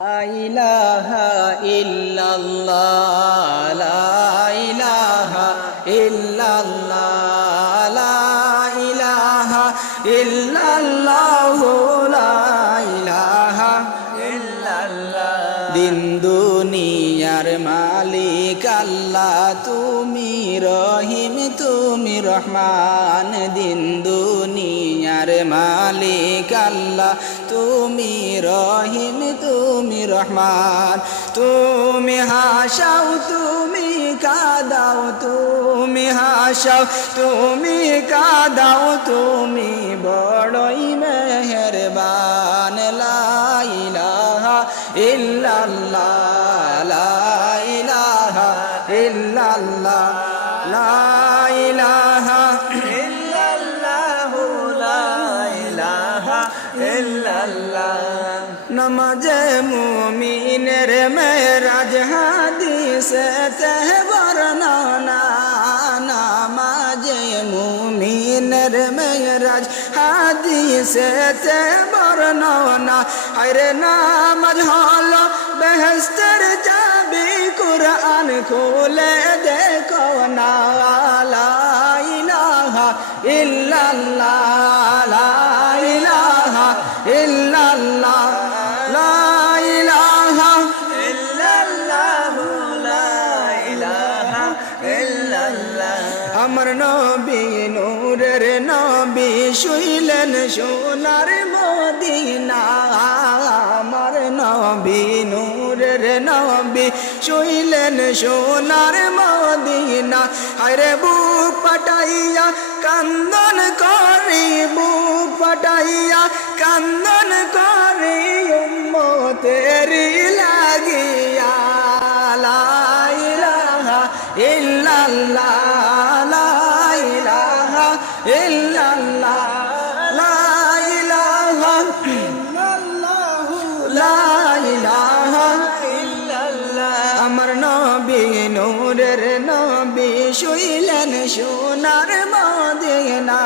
লা ইলাহা ইল্লাল্লাহ লা ইলাহা ইল্লাল্লাহ লা ইলাহা ইল্লাল্লাহ লা ইলাহা ইল্লাল্লাহ দিন দুনিয়ার মালিক আল্লাহ তুমি রহিম তুমি রহমান দিন দুনিয়ার মালিক আল্লাহ তুমি রহিম তুমি রহমান তুমি হাসাও তুমি কাদাও তুমি হাসাও তুমি কাদাও তুমি বড়ই মেহেরবান লা ইলাহা ইল্লাল্লাহ লা ইলাহা ইল্লাল্লাহ লা ইলাহা ইল্লাল্লাহ লা ইলাহা ইল্লাল্লাহ নমাজে মুমিনের মেরাজ হাদিসে তে বর্ণনা নামাজে মুমিনের মেরাজ হাদিসে তে বর্ণনা আরে নামাজ হলো বেহেশতের চাবি কুরআন খুলে দেখো না লা ইলাহা ইল্লাল্লাহ লা ইলাহা ইল্লাল্লাহ লা ইলাহা ইল্লাল্লাহ লা ইলাহা ইল্লাল্লাহ আমার নবী নূরের নবী শুইলেন সোনার মদিনা আমার নবী নূরের নবী শুইলেন সোনার মদিনা আরে বুক পাটাইয়া কান্দন করি বুক পাটাইয়া কান্দন করি উম্মতেরি লাগিয়া লা ইলাহা ইল্লাল্লাহ লা ইলাহা ইল্লাল্লাহ লা ইলাহা ইল্লাল্লাহ লা ইলাহা ইল্লাল্লাহ আমার নবী নূরের নবী শুইলেন সোনার মদিনা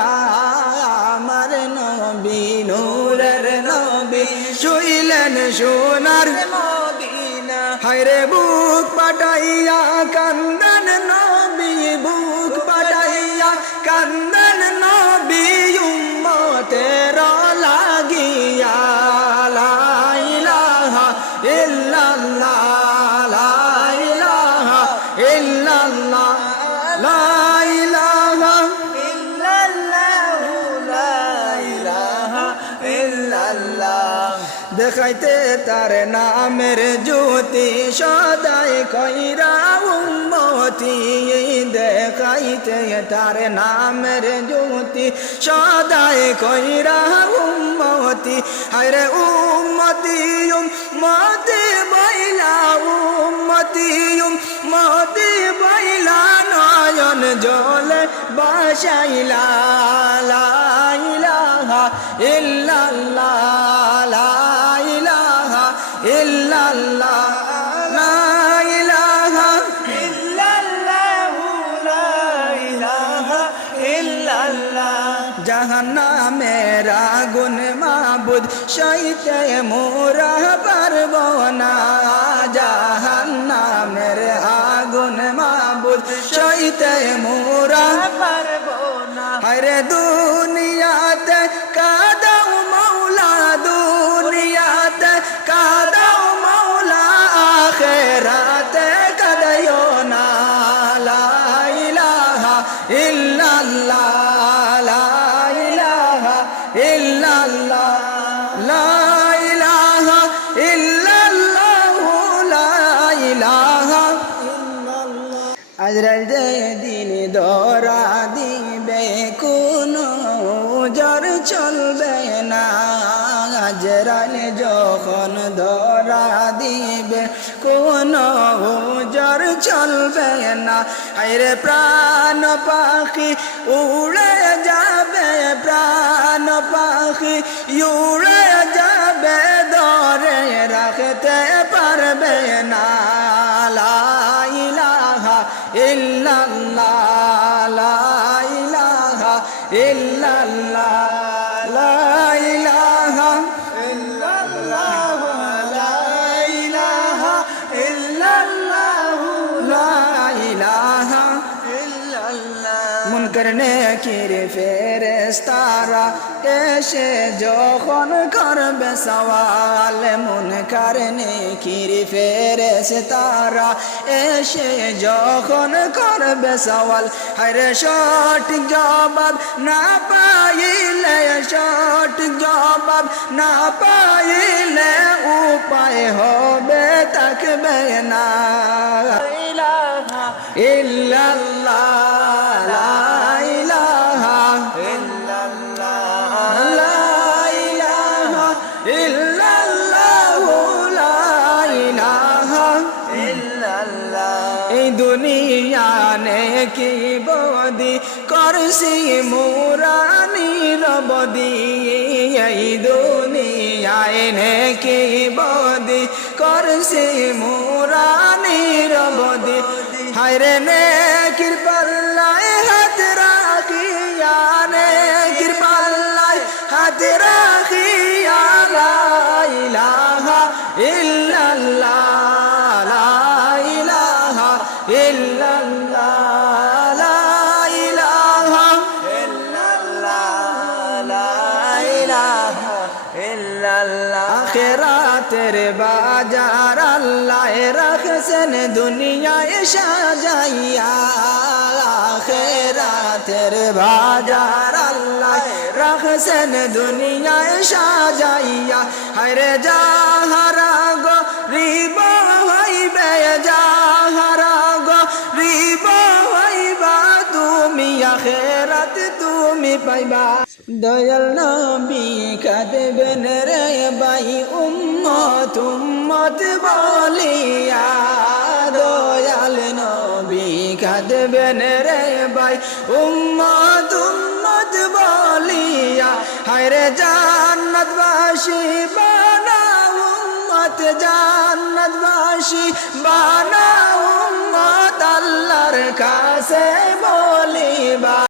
আমার নবী নূরের নবী শুইলেন সোনার মদিনা হায়রে বুক পাটাইয়া কান্দন নবী বুক পাটাইয়া কান্দন নবী উম্মতের লাগিয়া লা ইলাহা ইল্লাল্লাহ লা ইলাহা ইল্লাল্লাহ লা ইলাহা ইল্লাল্লাহ লা ইলাহা ইল্লাল্লাহ দেখাইতে তার নামের জ্যোতি সদাই কইরা উম্মতি দেখাইতে তার নামের জ্যোতি সদাই কইরা উম্মতি হায়রে উম্মতি উম্মতি বইলা উম্মতি উম্মতি বইলা নয়ন জলে বাসাইলা লা ইলাহা ইল্লাল্লাহ লা ইলাহা ইল্লাল্লাহ লা ইলাহা ইল্লাল্লাহ লা ইলাহা ইল্লাল্লাহ জাহান্নামের আগুন মাবুদ সইতে মোরা পারব না জাহান্নামের আগুন মাবুদ সইতে মোরা পারব না হায়রে দুনিয়াতে কাদাও মাওলা দুনিয়াতে কাদাও মাওলা আখিরাতে কাদায়ো না লা ইলাহা ইল্লাল্লাহ লা ইলাহা ইল্লাল্লাহ লা ইলাহা ইল্লাল্লাহ লা ইলাহা ইল্লাল্লাহ আজরাইল যেদিন ধরা দিবে কোনো জ্বর চলবে না আজরাইল যখন ধরা দিবে কোনো জ্বর চলবে না আরে প্রাণ পাখি উড়ে যাবে প্রাণ পাখি উড়ে যাবে ধরে রাখতে পারবে না লা ইলাহা ইল্লাল্লাহ লা ইলাহা ইল্লাল্লাহ লা ইলাহা ইল্লাল্লাহ লা মুনকার নেকির ফেরেশতারা এসে যখন করবে সওয়াল মুনকার নেকির ফেরেশতারা এসে যখন করবে সওয়াল হায়রে সঠিক জবাব না পাইলে সঠিক জবাব না পাইলে উপায় হবে থাকবে না ইল্লাল্লাহ লা ইলাহা ইল্লাল্লাহ লা ইলাহা ইল্লাল্লাহ লা ইলাহা ইল্লাল্লাহ এই দুনিয়া নেকি বদি করছি মোরা নিরবদি এই দুনিয়ায় নেকি বদি করছি মোরা নিরবদি হায়রে নেকির পাল্লায় হাত রাখিয়া নেকির পাল্লায় হাত রাখিয়া লা ইলাহা ইল্লাল্লাহ লা ইলাহা ইল্লাল্লাহ লা ইলাহা ইল্লাল্লাহ লা ইলাহা ইল্লাল্লাহ আখিরাতের বাজার আল্লাহ রাখছেন দুনিয়ায় সাজাইয়া আখিরাতের বাজার আল্লাহ রাখছেন দুনিয়ায় সাজাইয়া হায়রে যাহারা গরিব হইবে যাহারা গরিব হইবা তুমি আখিরাত তুমি পাইবা দয়াল নবী কাঁদবেন রে ভাই উম্মত উম্মত বলিয়া দয়াল নবী কাঁদবেন রে ভাই উম্মত উম্মত বলিয়া হায়রে জান্নাতবাসী বানাও উম্মত জান্নাতবাসী বানাও উম্মত আল্লাহর কাছে